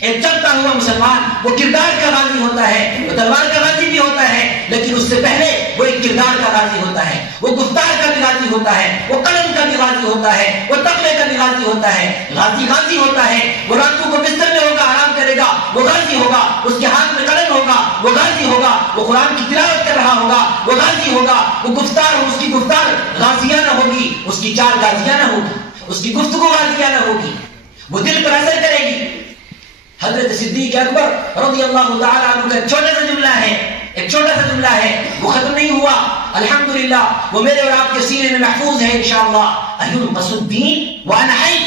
ایک چلتا ہوا مسلمان وہ کردار کا غازی ہوتا ہے، وہ تلوار کا غازی بھی ہوتا ہے، لیکن اس سے پہلے وہ ایک کردار کا غازی ہوتا ہے، وہ گفتار کا بھی غازی ہوتا ہے، وہ قلم کا بھی غازی ہوتا ہے، وہ تقوی کا بھی غازی ہوتا ہے۔ غازی ہوتا ہے، وہ راتوں کو بستر میں ہوگا، آرام کرے گا، وہ غازی ہوگا، اس کے ہاتھ میں قلم ہوگا، وہ غازی ہوگا، وہ قرآن کی تلاوت کر رہا ہوگا، وہ غازی ہوگا، وہ گفتار ہو، اس کی گفتار غازیانہ ہوگی، اس کی چال غازیانہ ہوگی، اس کی گفتگو غازیانہ ہوگی، وہ دل پر اثر کرے گی۔ حضرت صدیق اکبر رضی اللہ تعالیٰ عنہ کا ایک چھوٹا سا جملہ ہے، وہ ختم نہیں ہوا، الحمدللہ وہ میرے اور آپ کے سینے میں محفوظ ہے انشاءاللہ۔ اينقص الدین وانا حی،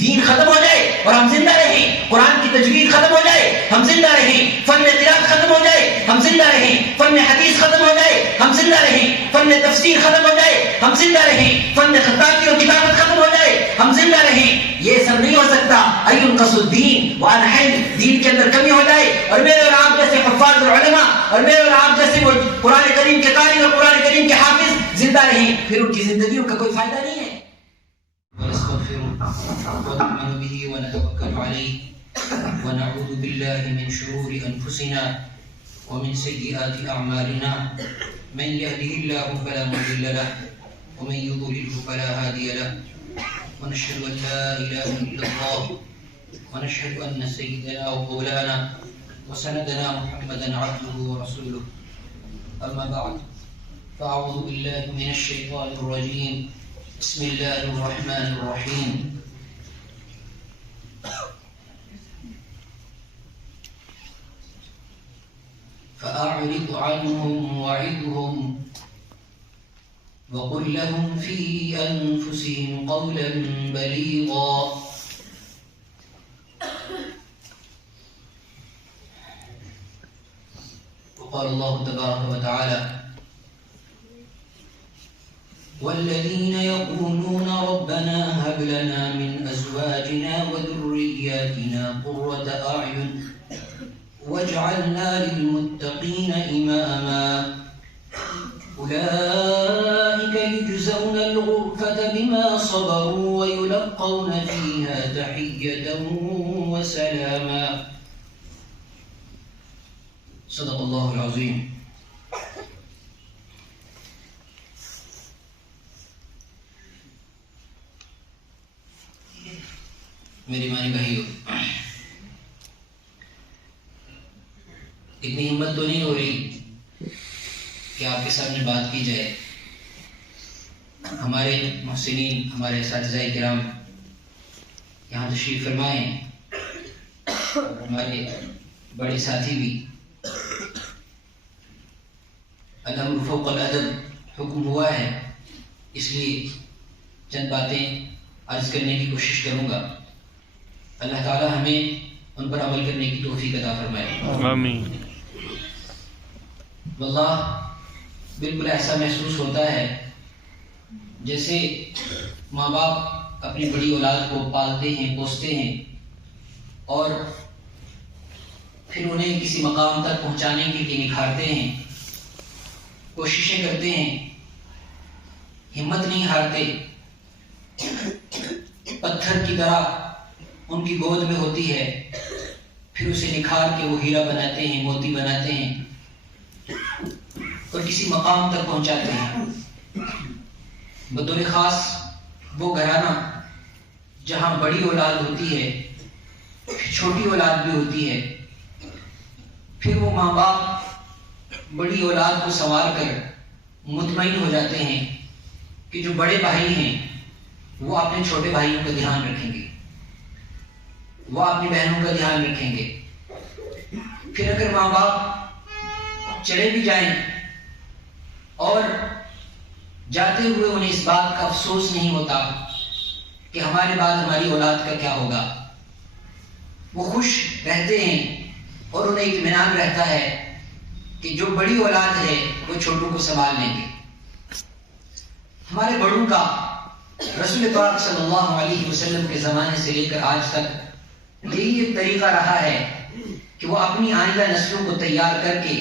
دین ختم ہو جائے اور ہم زندہ رہیں، قرآن کی تجوید ختم ہو جائے ہم زندہ رہیں، فن تلاوت ختم ہو جائے ہم زندہ رہیں، فن حدیث ختم ہو جائے ہم زندہ رہیں، فن تفسیر ختم ہو جائے ہم زندہ رہیں، فن خطاطی اور کتابت ختم ہو جائے ہم زندہ رہیں، یہ سب نہیں ہو سکتا۔ اينقص الدین وانا حی، دین کے اندر کمی ہو جائے اور میرے اور آپ جیسے حفاظ العلماء اور میرے اور آپ جیسے وہ قرآن کریم کے قاری اور قرآن کریم کے حافظ زندہ رہیں، پھر ان کی زندگیوں کا کوئی فائدہ نہیں ہے۔ ونؤمن به ونتوكل عليه ونعوذ بالله من شرور أنفسنا ومن سيئات أعمالنا، من يهده الله فلا مضل له ومن يضلله فلا هادي له، ونشهد أن لا إله إلا الله ونشهد أن سيدنا ومولانا وسندنا محمدا عبده ورسوله، أما بعد فأعوذ بالله من الشيطان الرجيم، بسم الله الرحمن الرحيم۔ فأعرض عنهم وعظهم وقل لهم في أنفسهم قولا بليغا۔ وقال الله تبارك وتعالى: والذين يقولون ربنا هب لنا من أزواجنا وذرياتنا قرة أعين واجعلنا للمتقين إماما، أولئك يجزون الغرفة بما صبروا ويلقون فيها تحية وسلاما، صدق الله العظيم۔ میری مانی بھائیو، اتنی ہمت تو نہیں ہو رہی کہ آپ کے سامنے بات کی جائے۔ ہمارے محسنین، ہمارے اساتذہ کرام یہاں تشریف فرمائے ہیں اور ہمارے بڑے ساتھی بھی۔ الامر فوق الادب حکم ہوا ہے، اس لیے چند باتیں عرض کرنے کی کوشش کروں گا۔ اللہ تعالی ہمیں ان پر عمل کرنے کی توفیق عطا فرمائے، آمین۔ واللہ بالکل ایسا محسوس ہوتا ہے جیسے ماں باپ اپنی بڑی اولاد کو پالتے ہیں، پوستے ہیں اور پھر انہیں کسی مقام تک پہنچانے کے لیے نکھارتے ہیں، کوششیں کرتے ہیں، ہمت نہیں ہارتے، پتھر کی طرح ان کی گود میں ہوتی ہے، پھر اسے نکھار کے وہ ہیرا بناتے ہیں، موتی بناتے ہیں اور کسی مقام تک پہنچاتے ہیں۔ بطور خاص وہ گھرانہ جہاں بڑی اولاد ہوتی ہے، پھر چھوٹی اولاد بھی ہوتی ہے، پھر وہ ماں باپ بڑی اولاد کو سنوار کر مطمئن ہو جاتے ہیں کہ جو بڑے بھائی ہیں وہ اپنے چھوٹے بھائیوں کا دھیان رکھیں گے، وہ اپنی بہنوں کا دھیان رکھیں گے۔ پھر اگر ماں باپ چلے بھی جائیں اور جاتے ہوئے انہیں اس بات کا افسوس نہیں ہوتا کہ ہمارے بعد ہماری اولاد کا کیا ہوگا، وہ خوش رہتے ہیں اور انہیں اطمینان رہتا ہے کہ جو بڑی اولاد ہے وہ چھوٹوں کو سنبھال لیں گے۔ ہمارے بڑوں کا رسول پاک صلی اللہ علیہ وسلم کے زمانے سے لے کر آج تک یہی ایک طریقہ رہا ہے کہ وہ اپنی آئندہ نسلوں کو تیار کر کے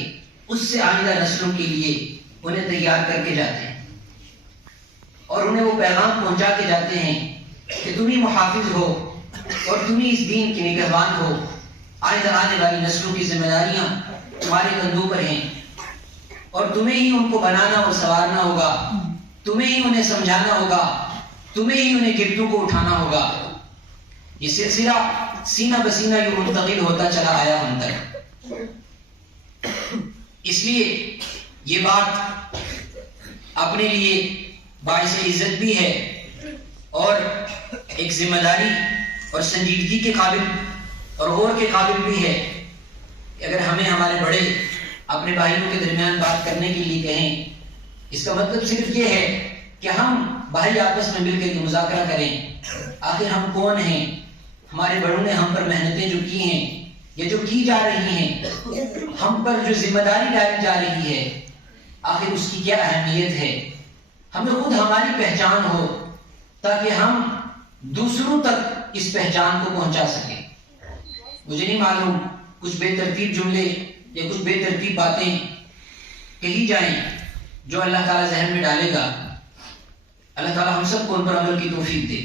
اس سے آئندہ نسلوں کے لیے انہیں تیار کر کے جاتے ہیں اور انہیں وہ پیغام پہنچا کے جاتے ہیں کہ تم ہی محافظ ہو اور تم ہی اس دین کے نگہبان ہو، آئندہ آنے والی نسلوں کی ذمہ داریاں تمہارے کندھوں پر ہیں اور تمہیں ہی ان کو بنانا اور سنوارنا ہوگا، تمہیں ہی انہیں سمجھانا ہوگا، تمہیں ہی انہیں گردوں کو اٹھانا ہوگا۔ یہ سلسلہ سینہ بسینہ یہ منتقل ہوتا چلا آیا ہم تک۔ اس لیے یہ بات اپنے لیے باعث عزت بھی ہے اور ایک ذمہ داری اور سنجیدگی کے قابل اور غور کے قابل بھی ہے کہ اگر ہمیں ہمارے بڑے اپنے بھائیوں کے درمیان بات کرنے کے لیے کہیں، اس کا مطلب صرف یہ ہے کہ ہم بھائی آپس میں مل کر مذاکرہ کریں، آخر ہم کون ہیں، ہمارے بڑوں نے ہم پر محنتیں جو کی ہیں یا جو کی جا رہی ہیں، ہم پر جو ذمہ داری ڈالی جا رہی ہے، آخر اس کی کیا اہمیت ہے، ہمیں خود ہماری پہچان ہو تاکہ ہم دوسروں تک اس پہچان کو پہنچا سکیں۔ مجھے نہیں معلوم کچھ بے ترتیب جملے یا کچھ بے ترتیب باتیں کہی جائیں جو اللہ تعالیٰ ذہن میں ڈالے گا، اللہ تعالیٰ ہم سب کو ان پر عمل کی توفیق دے۔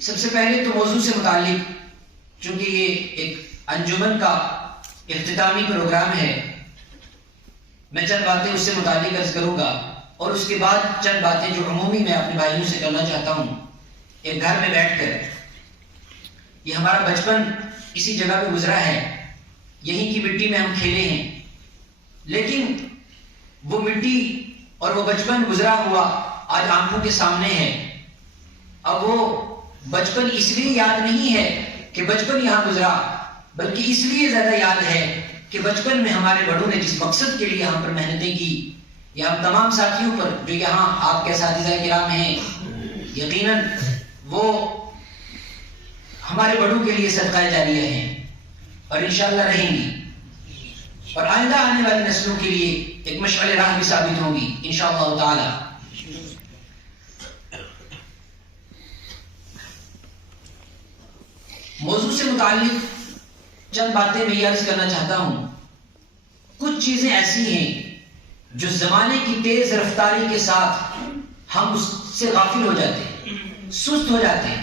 سب سے پہلے تو موضوع سے متعلق، چونکہ یہ ایک انجمن کا اختتامی پروگرام ہے، میں چند باتیں اس سے متعلق عرض کروں گا اور اس کے بعد چند باتیں جو عمومی میں اپنے بھائیوں سے کرنا چاہتا ہوں۔ ایک گھر میں بیٹھ کر، یہ ہمارا بچپن اسی جگہ پہ گزرا ہے، یہیں کی مٹی میں ہم کھیلے ہیں، لیکن وہ مٹی اور وہ بچپن گزرا ہوا آج آنکھوں کے سامنے ہے۔ اب وہ بچپن اس لیے یاد نہیں ہے کہ بچپن یہاں گزرا، بلکہ اس لیے زیادہ یاد ہے کہ بچپن میں ہمارے بڑوں نے جس مقصد کے لیے ہم پر محنتیں کی، یا ہم تمام ساتھیوں پر جو یہاں آپ کے اساتذہ کرام ہیں، یقیناً وہ ہمارے بڑوں کے لیے صدقہ جاریہ ہیں اور انشاءاللہ رہیں گی، اور آئندہ آنے والی نسلوں کے لیے ایک مشعل راہ بھی ثابت ہوگی انشاءاللہ تعالی۔ موضوع سے متعلق چند باتیں میں یہ عرض کرنا چاہتا ہوں۔ کچھ چیزیں ایسی ہیں جو زمانے کی تیز رفتاری کے ساتھ ہم اس سے غافل ہو جاتے ہیں، سست ہو جاتے ہیں۔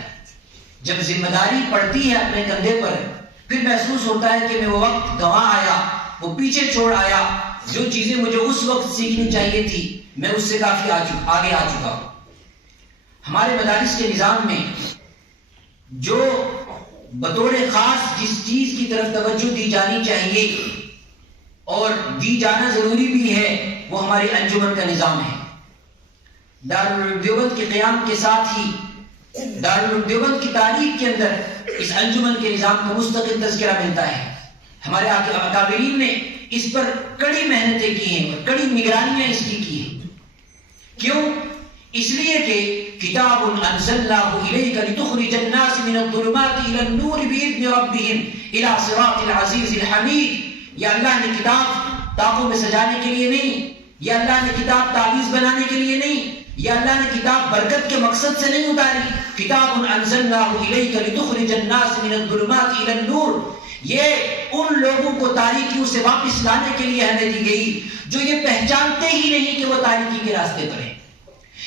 جب ذمہ داری پڑتی ہے اپنے کندھے پر، پھر محسوس ہوتا ہے کہ میں وہ وقت گنوا آیا، وہ پیچھے چھوڑ آیا، جو چیزیں مجھے اس وقت سیکھنی چاہیے تھی میں اس سے کافی آگے آ چکا ہوں۔ ہمارے مدارس کے نظام میں جو بطور خاص جس چیز کی طرف توجہ دی جانی چاہیے اور دی جانا ضروری بھی ہے، وہ ہماری انجمن کا نظام ہے۔ دارالعلوم دیوبند کے قیام کے ساتھ ہی دارالعلوم دیوبند کی تاریخ کے اندر اس انجمن کے نظام کا مستقل تذکرہ ملتا ہے۔ ہمارے اکابرین نے اس پر کڑی محنتیں کی ہیں اور کڑی نگرانیاں اس کی ہیں۔ کیوں؟ اس لیے کہ کتاب انزلناہ الیک لتخرج الناس من الظلمات الی النور باذن ربہم الی صراط العزیز الحمید۔ یہ اللہ نے کتاب طاقوں میں سجانے کے لیے نہیں، یہ اللہ نے کتاب تعویذ بنانے کے لیے نہیں، یہ اللہ نے کتاب برکت کے مقصد سے نہیں اتاری۔ کتاب انزلناہ الیک لتخرج الناس من الظلمات الی النور، یہ ان لوگوں کو تاریکیوں سے واپس لانے کے لیے ہمیں دی گئی جو یہ پہچانتے ہی نہیں کہ وہ تاریکی کے راستے پر ہیں۔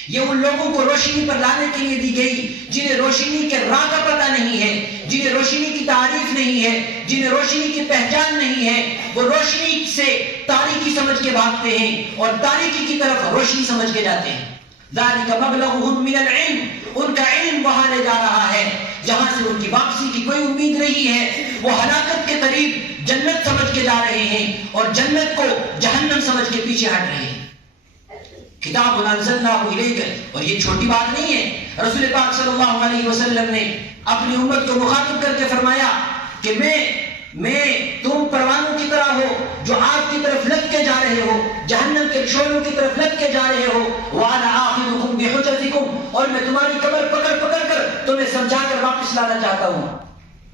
یہ ان لوگوں کو روشنی پر لانے کے لیے دی گئی جنہیں روشنی کے راہ کا پتہ نہیں ہے، جنہیں روشنی کی تعریف نہیں ہے، جنہیں روشنی کی پہچان نہیں ہے۔ وہ روشنی سے تاریکی سمجھ کے بھاگتے ہیں اور تاریکی کی طرف روشنی سمجھ کے جاتے ہیں۔ ذالک مبلغہم من العلم، ان کا علم وہاں لے جا رہا ہے جہاں سے ان کی واپسی کی کوئی امید نہیں ہے۔ وہ ہلاکت کے قریب جنت سمجھ کے جا رہے ہیں اور جنت کو جہنم سمجھ کے پیچھے ہٹ رہے ہیں۔ کتاب انزلناہ الیک، اور یہ چھوٹی بات نہیں ہے۔ رسول پاک صلی اللہ علیہ وسلم نے اپنی امت کو مخاطب کر کے فرمایا کہ میں تم پروانوں کی طرح ہو جو آگ کی طرف لگ کے جا رہے ہو، جہنم کے شعلوں کی طرف لگ کے جا رہے ہو۔ وَأَنَا آخِذُكُمْ بِحُجَتِكُمْ، اور میں تمہاری کمر پکڑ کر تمہیں سمجھا کر واپس لانا چاہتا ہوں۔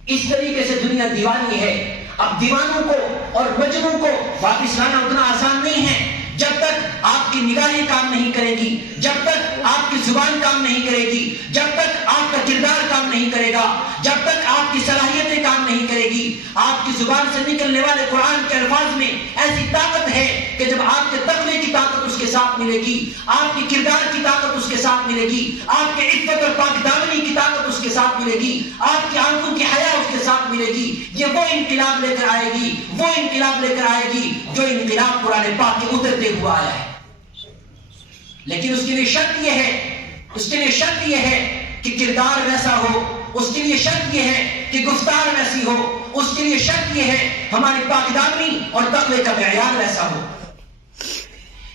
اس طریقے سے دنیا دیوانی ہے۔ اب دیوانوں کو اور مجنوں کو واپس لانا اتنا آسان نہیں ہے۔ جب تک آپ کی نگاہیں کام نہیں کرے گی، جب تک آپ کی زبان کام نہیں کرے گی، جب تک آپ کا کردار کام نہیں کرے گا، جب تک آپ کی صلاحیتیں کام نہیں کرے گی، آپ کی زبان سے نکلنے والے قرآن کے الفاظ میں ایسی طاقت ہے کہ جب آپ کے تقوی کی طاقت اس کے ساتھ ملے گی، آپ کی کردار کی طاقت اس کے ساتھ ملے گی، آپ کے عفت اور پاک دامنی کی طاقت اس کے ساتھ ملے گی، آپ کی آنکھوں کی حیا اس کے ملے گی، یہ وہ انقلاب لے کر آئے گی، وہ انقلاب لے کر آئے گی جو انقلاب قرآن پاک کے اترتے ہوا آیا ہے۔ لیکن اس کے لیے شرط یہ ہے، اس کے لیے شرط یہ ہے کہ کردار ویسا ہو، اس کے لیے شرط یہ ہے کہ گفتار ویسی ہو، اس کے لیے شرط یہ ہے ہماری پاک دامنی اور تقوی کا معیار ویسا ہو۔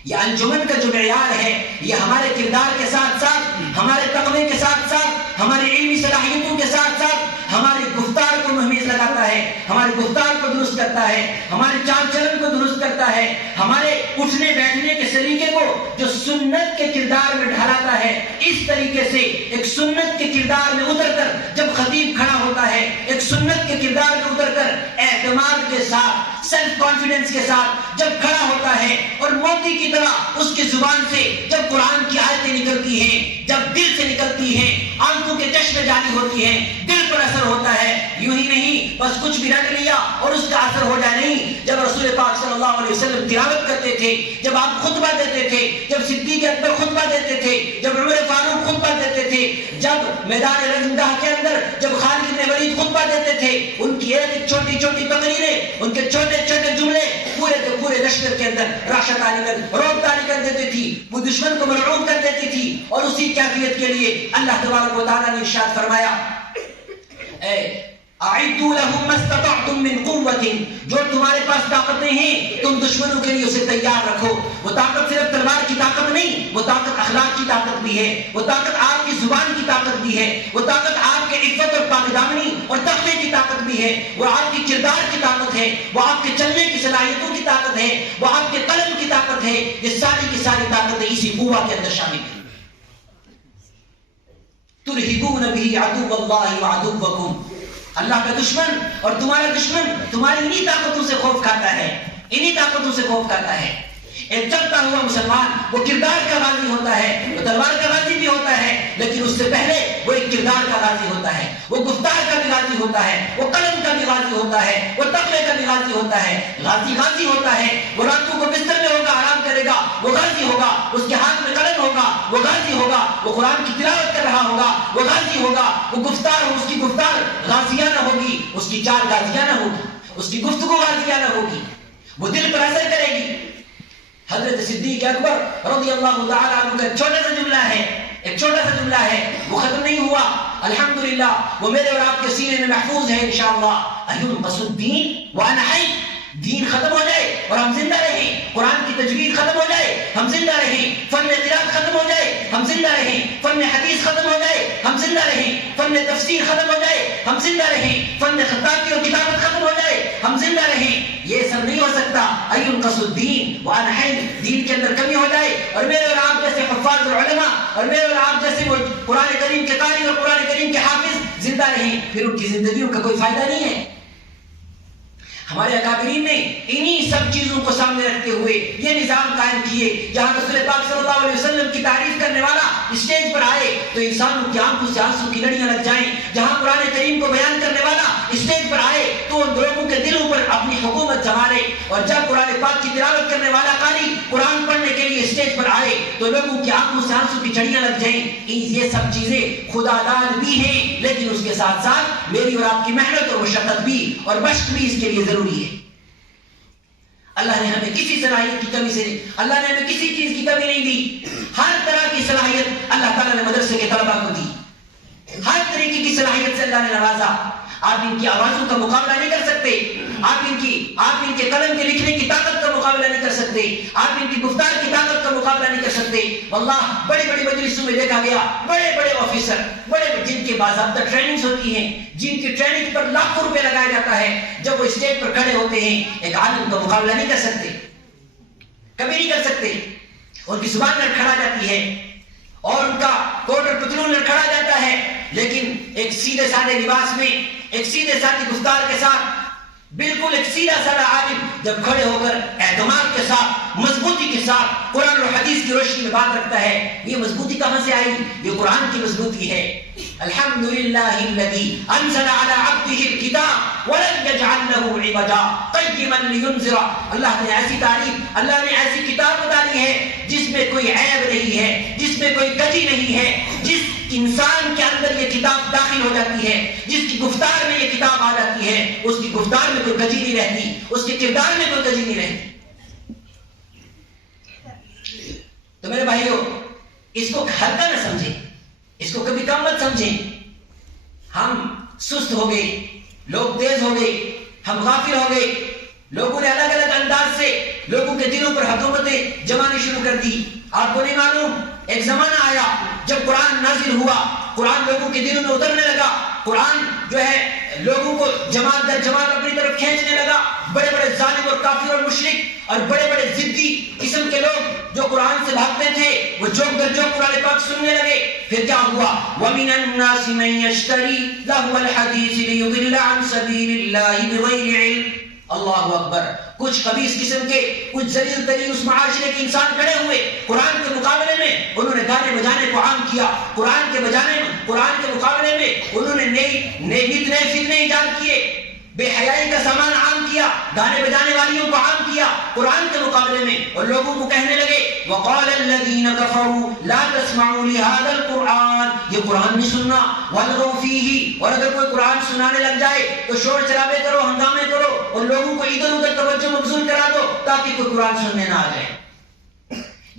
یہ انجمن کا جو معیار ہے یہ ہمارے کردار کے ساتھ ساتھ، ہمارے تقوی کے ساتھ ساتھ، ہماری علمی صلاحیتوں کے ساتھ ساتھ ہماری گفتار کو مہمیز لگاتا ہے، ہماری گفتار کو درست کرتا ہے، ہمارے چال چلن کو درست کرتا ہے، ہمارے اٹھنے بیٹھنے کے سلیقے کو جو سنت کے کردار میں ڈھالاتا ہے۔ اس طریقے سے ایک سنت کے کردار میں اتر کر جب خطیب کھڑا ہوتا ہے، ایک سنت کے کردار میں اتر کر اعتماد کے ساتھ، سیلف کانفیڈنس کے ساتھ جب کھڑا ہوتا ہے اور موتی کی طرح اس کی زبان سے جب قرآن کی آیتیں نکلتی ہیں، جب دل سے نکلتی ہیں، آنکھوں کے چشمے جاری ہوتی ہیں، دل پر اثر ہوتا ہے، یوں ہی نہیں بس کچھ بھی رٹ لیا اور اس کا اثر ہو جائے نہیں۔ جب رسول پاک صلی اللہ علیہ وسلم تلاوت کرتے تھے، جب آپ خطبہ دیتے تھے، جب صدیق اکبر خطبہ دیتے تھے، جب عمر فاروق خطبہ دیتے تھے، جب میدان رضمدہ کے اندر جب خالد بن ولید خطبہ دیتے تھے، ان کی ایک چھوٹی چھوٹی تقریریں، ان کے چھوٹے چھوٹے جملے پورے کے پورے لشکر کے اندر راشد علی کر روب تاری کر دیتی تھی، وہ دشمن کو مرعوب کر دیتی تھی۔ اور اسی کیفیت کے لیے اللہ تبارک و تعالیٰ نے ارشاد فرمایا، اعدوا لهم ما استطعتم من قوة، جو تمہارے پاس طاقتیں ہیں تم دشمنوں کے لیے اسے تیار رکھو۔ وہ طاقت صرف تلوار کی طاقت نہیں، وہ طاقت اخلاق کی طاقت بھی ہے، وہ طاقت آپ کی زبان کی طاقت بھی ہے، وہ طاقت آپ کے عفت اور پاک دامنی اور تقوی کی طاقت بھی ہے، وہ آپ کی کردار کی طاقت ہے، وہ آپ کے چلنے کی صلاحیتوں کی طاقت ہے، وہ آپ کے قلم کی طاقت ہے۔ یہ ساری کی ساری طاقتیں اسی قوہ کے اندر شامل ہیں۔ ترہبون بہ عدو اللہ وعدوکم، اللہ کا دشمن اور تمہارا دشمن تمہاری انہی طاقتوں سے خوف کھاتا ہے، انہی طاقتوں سے خوف کھاتا ہے۔ ایک چلتا ہوا مسلمان وہ کردار کا غازی ہوتا ہے، وہ تلوار کا غازی بھی ہوتا ہے، لیکن اس سے پہلے وہ ایک کردار کا غازی ہوتا ہے، وہ گفتار کا بھی غازی ہوتا ہے، وہ قلم کا بھی غازی ہوتا ہے، وہ تقوی کا بھی غازی ہوتا ہے۔ غازی غازی ہوتا ہے، وہ راتوں کو بستر میں ہوگا، آرام کرے گا، وہ غازی ہوگا، اس کے ہاتھ میں قلم ہوگا، وہ غازی ہوگا، وہ قرآن کی تلاوت کر رہا ہوگا، وہ غازی ہوگا، وہ گفتار ہو، اس کی گفتار غازیانہ ہوگی، اس کی چال غازیانہ ہوگی، اس کی گفتگو غازیانہ ہوگی، وہ دل پر اثر کرے گی۔ حضرت صدیق اکبر رضی اللہ تعالیٰ عنہ کا ایک چھوٹا سا جملہ ہے، ایک چھوٹا سا جملہ ہے، وہ ختم نہیں ہوا، الحمدللہ وہ میرے اور آپ کے سینے میں محفوظ ہے انشاءاللہ۔ اَيُنْقَصُ الدِّينُ وَأَنَا حَيٌّ، دین ختم ہو جائے اور ہم زندہ رہیں، قرآن کی تجوید ختم ہو جائے ہم زندہ رہیں، فن قرات ختم ہو جائے ہم زندہ رہیں، فن حدیث ختم ہو جائے ہم زندہ رہیں، فن تفسیر ختم ہو جائے ہم زندہ رہیں، فن خطاطی اور کتابت ختم ہو جائے ہم زندہ رہیں، یہ سب نہیں ہو سکتا۔ اَيُنْقَصُ الدِّينُ وَأَنَا حَيٌّ، دین کے اندر کمی ہو جائے اور میرے اور آپ جیسے حفاظ اور علماء اور میرے اور آپ جیسے وہ قرآن کریم کے قاری اور قرآن کریم کے حافظ زندہ رہیں، پھر ان کی زندگیوں کا کوئی فائدہ نہیں ہے۔ ہمارے اکابرین نے انہی سب چیزوں کو سامنے رکھتے ہوئے یہ نظام قائم کیے، جہاں رسول پاک صلی اللہ علیہ وسلم کی تعریف کرنے والا اسٹیج پر آئے تو انسانوں کی آنکھوں سے آنسو کی لڑیاں لگ جائیں، جہاں قرآن کریم کو بیان کرنے والا اسٹیج پر آئے تو ان لوگوں کے دلوں پر اپنی حکومت جمائے، اور جب قرآن پاک کی تلاوت کرنے والا قاری قرآن پڑھنے کے لیے اسٹیج پر آئے تو لوگوں کی آنکھوں سے آنسو کی جھڑیاں لگ جائیں۔ یہ سب چیزیں خدا داد بھی ہیں، لیکن اس کے ساتھ ساتھ میری اور آپ کی محنت اور مشقت بھی اور مشق بھی اس کے لیے ضروری ہے۔ اللہ نے ہمیں کسی صلاحیت کی کمی سے نہیں، اللہ نے ہمیں کسی چیز کی کمی نہیں دی، ہر طرح کی صلاحیت اللہ تعالیٰ نے مدرسے کے طلباء کو دی، ہر طریقے کی صلاحیت سے اللہ نے نوازا۔ آپ ان کی آوازوں کا مقابلہ نہیں کر سکتے، آپ ان کے قلم کے لکھنے کی طاقت کا مقابلہ نہیں کر سکتے، آپ ان کی گفتار کی طاقت کا مقابلہ نہیں کر سکتے۔ واللہ بڑی بڑی مجلسوں میں دیکھا گیا بڑے بڑے آفیسر، جن کے باضابطہ ٹریننگز ہوتی ہیں، جن کی ٹریننگ پر لاکھوں روپے لگایا جاتا ہے، جب وہ اسٹیج پر کھڑے ہوتے ہیں ایک عالم کا مقابلہ نہیں کر سکتے، کبھی نہیں کر سکتے۔ ان کی زبان لڑکھڑا جاتی ہے اور ان کا کوٹ اور پتلون لڑکھڑا جاتا ہے، لیکن ایک سیدھے سادے لباس میں، ایک سیدھے سادی گفتار کے ساتھ، بالکل ایک سیدھا سادہ عالم جب کھڑے ہو کر اعتماد کے ساتھ، مضبوطی کے ساتھ قرآن اور حدیث کی روشنی میں بات رکھتا ہے، یہ مضبوطی کہاں سے آئی؟ یہ قرآن کی مضبوطی ہے۔ الحمدللہ الذی انزل علی عبدہ الکتاب الكتاب ولم يجعل له عوجا قيما لينذر. اللہ نے ایسی تعریف، اللہ نے ایسی کتاب اتاری ہے جس میں کوئی عیب نہیں ہے، جس میں کوئی کجی نہیں ہے. جس انسان کے اندر یہ کتاب داخل ہو جاتی ہے، جس کی گفتار میں یہ کتاب آ جاتی ہے، اس کی گفتار میں کوئی کجی نہیں رہتی، اس کے کردار میں کوئی کجی نہیں رہتی. تو میرے بھائیو، اس کو ہلکا نہ سمجھیں، اس کو کبھی کم مت سمجھیں. ہم سست ہو گئے، لوگ تیز ہو گئے، ہم غافل ہو گئے. لوگوں نے الگ الگ انداز سے لوگوں کے دلوں پر حکومتیں جمانے شروع کر دی. آپ کو نہیں معلوم، ایک زمانہ آیا جب قرآن نازل ہوا، قرآن لوگوں کے دلوں میں اترنے لگا، قرآن جو ہے لوگوں کو جماعت در جماعت اپنی طرف کھینچنے لگا. بڑے بڑے ظالم اور کافر اور مشرک اور بڑے بڑے ضدی قسم کے لوگ جو قرآن سے بھاگتے تھے، وہ جوک در جوک قرآن پاک سننے لگے. پھر کیا ہوا؟ وَمِنَ النَّاسِ مَن يَشْتَرِي لَهْوَ الْحَدِيثِ لِيُضِلَّ عَن سَبِيلِ اللَّهِ بِغَيْرِ عِلْمٍ. اللہ اکبر. کچھ خبیث قسم کے، کچھ ذلیل ترین اس معاشرے کے انسان کھڑے ہوئے، قرآن کے مقابلے میں انہوں نے گانے بجانے کو عام کیا. قرآن کے مقابلے میں انہوں نے نئے فتنے ایجاد کیے، بے حیائی کا سامان عام کیا، گانے بجانے والیوں کو عام کیا قرآن کے مقابلے میں. اور لوگوں کو کہنے لگے وقال الذين كفروا لا تسمعوا لهذا القرآن، یہ قرآن نہیں سننا. والغوا فيه، اور اگر کوئی قرآن سنانے لگ جائے تو شور شرابے کرو، ہنگامے کرو اور لوگوں کو ادھر ادھر توجہ مبذول کرا دو تاکہ کوئی قرآن سننے نہ آ جائے.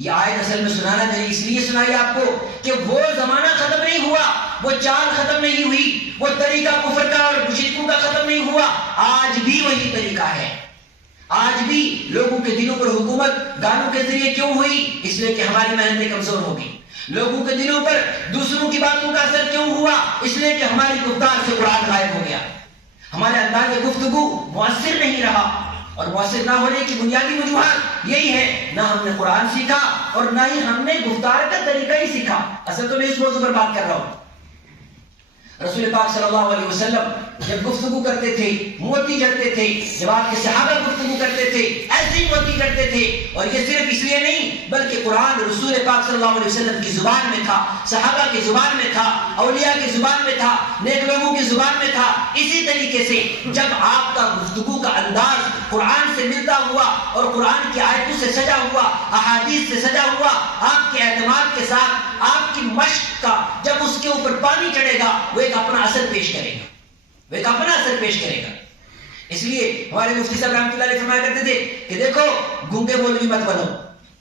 یہ آیت اصل میں سنانا میں نے اس لیے سنائی آپ کو کہ وہ زمانہ ختم نہیں ہوا، وہ چال ختم نہیں ہوئی، وہ طریقہ کفر کا اور مشرکوں کا ختم نہیں ہوا. آج بھی وہی طریقہ ہے. آج بھی لوگوں کے دلوں پر حکومت گانوں کے ذریعے کیوں ہوئی؟ اس لیے کہ ہماری محنتیں کمزور ہو گئی. لوگوں کے دلوں پر دوسروں کی باتوں کا اثر کیوں ہوا؟ اس لیے کہ ہماری گفتار سے قرآن غائب ہو گیا، ہمارے انداز گفتگو مؤثر نہیں رہا. اور مؤثر نہ ہونے کی بنیادی وجوہات یہی ہے، نہ ہم نے قرآن سیکھا اور نہ ہی ہم نے گفتار کا طریقہ ہی سیکھا. اصل تو میں اس موضوع پر بات کر رہا ہوں. رسول پاک صلی اللہ علیہ وسلم جب گفتگو کرتے تھے موتی جڑتے تھے، جب آپ کے صحابہ گفتگو کرتے تھے ایسے ہی موتی جڑتے تھے. اور یہ صرف اس لیے نہیں بلکہ قرآن رسول پاک صلی اللہ علیہ وسلم کی زبان میں تھا، صحابہ کی زبان میں تھا، اولیاء کی زبان میں تھا، نیک لوگوں کی زبان میں تھا. اسی طریقے سے جب آپ کا گفتگو کا انداز قرآن سے ملتا ہوا اور قرآن کی آیتوں سے سجا ہوا، احادیث سے سجا ہوا، آپ کے اعتماد کے ساتھ آپ کی مشق کا جب اس کے اوپر پانی چڑھے گا وہ ایک اپنا اثر پیش کرے گا، وہ ایک اپنا اثر پیش کرے گا. اس لیے ہمارے مفتی صاحب رحمۃ اللہ علیہ فرمایا کرتے تھے کہ دیکھو گونگے مولوی مت بنو،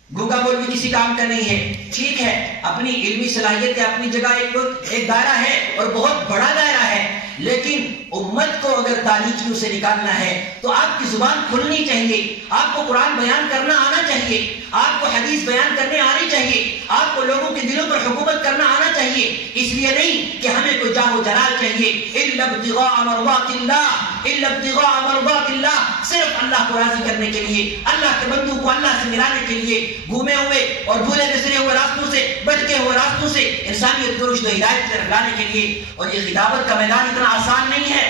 گونگا مولوی کسی کام کا نہیں ہے. ٹھیک ہے، اپنی علمی صلاحیت اپنی جگہ ایک دائرہ ہے اور بہت بڑا دائرہ ہے، لیکن امت کو اگر تاریکیوں سے نکالنا ہے تو آپ کی زبان کھلنی چاہیے، آپ کو قرآن بیان کرنا آنا چاہیے، آپ کو حدیث بیان کرنے آنی چاہیے، آپ کو لوگوں کے دلوں پر حکومت کرنا آنا چاہیے. اس لیے نہیں کہ ہمیں کوئی جاہ و جلال چاہیے، الا ابتغاء مرضات اللہ، الا ابتغاء مرضات اللہ، صرف اللہ کو راضی کرنے کے لیے، اللہ کے بندوں کو اللہ سے ملانے کے لیے گھومے ہوئے اور بھولے بسرے ہوئے راستوں سے، بھٹکے ہوئے راستوں سے انسانیت کو رشد و ہدایت سے لانے کے لیے. اور یہ خطابت کا میدان اتنا آسان نہیں ہے.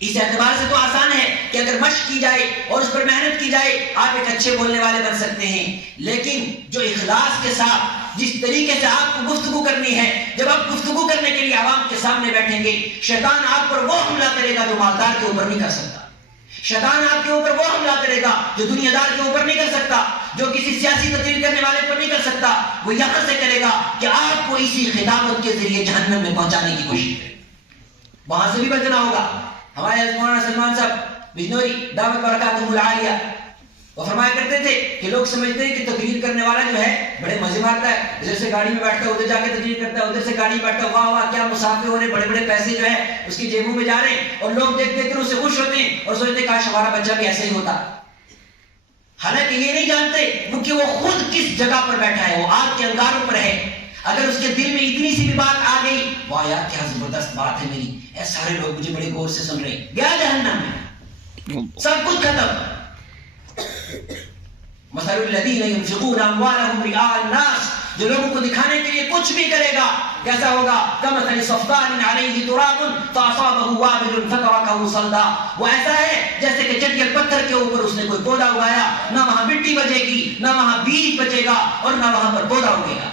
اس اعتبار سے تو آسان ہے کہ اگر مشق کی جائے اور اس پر محنت کی جائے آپ ایک اچھے بولنے والے بن سکتے ہیں، لیکن جو اخلاص کے ساتھ جس طریقے سے آپ کو گفتگو کرنی ہے، جب آپ گفتگو کرنے کے لیے عوام کے سامنے بیٹھیں گے، شیطان آپ پر وہ حملہ کرے گا جو مالدار کے اوپر نہیں کر سکتا. شیطان آپ کے اوپر وہ حملہ کرے گا جو دنیا دار کے اوپر نہیں کر سکتا، جو کسی سیاسی تقریر کرنے والے پر نہیں کر سکتا. وہ یہاں سے کرے گا کہ آپ کو اسی خطابت کے ذریعے جہنم میں پہنچانے کی کوشش کرے. وہاں سے بھی بچنا ہوگا. ہمارے مولانا سلمان صاحب بجنوری دعوت برکاتہ العالیہ وہ فرمایا کرتے تھے کہ لوگ سمجھتے ہیں کہ تقریر کرنے والا جو ہے بڑے مزے مارتا ہے، ادھر سے گاڑی میں بیٹھتا ہے ادھر جا کے تقریر کرتا ہے، ادھر سے گاڑی میں بیٹھتا ہے، واہ واہ کیا مسافر ہو رہے، بڑے بڑے پیسے جو ہے اس کی جیبوں میں جا رہے ہیں، اور لوگ دیکھ دیکھ کر اسے خوش ہوتے ہیں اور سوچتے کاش ہمارا بچہ بھی ایسے ہی ہوتا. حالانکہ یہ نہیں جانتے کہ وہ خود کس جگہ پر بیٹھا ہے، وہ آگ کے انگاروں پر ہے. اگر اس کے دل میں اتنی سی بھی بات آ گئی، واہ یار کیا زبردست بات ہے میری، اے سارے لوگ مجھے بڑے غور سے سن رہے ہیں، گیا جہنم میں، سب کچھ ختم. مثل الذین ينفقون اموالهم رئاء الناس، جو لوگوں کو دکھانے کے لیے کچھ بھی کرے گا کیسا ہوگا؟ کمثل صفوان علیہ تراب فاصابه وابل فتركه صلدا، وہ ایسا ہے جیسے کہ چٹیل پتھر کے اوپر اس نے کوئی پودا اگایا، نہ وہاں مٹی بچے گی، نہ وہاں بیج بچے گا اور نہ وہاں پر پودا اگے گا.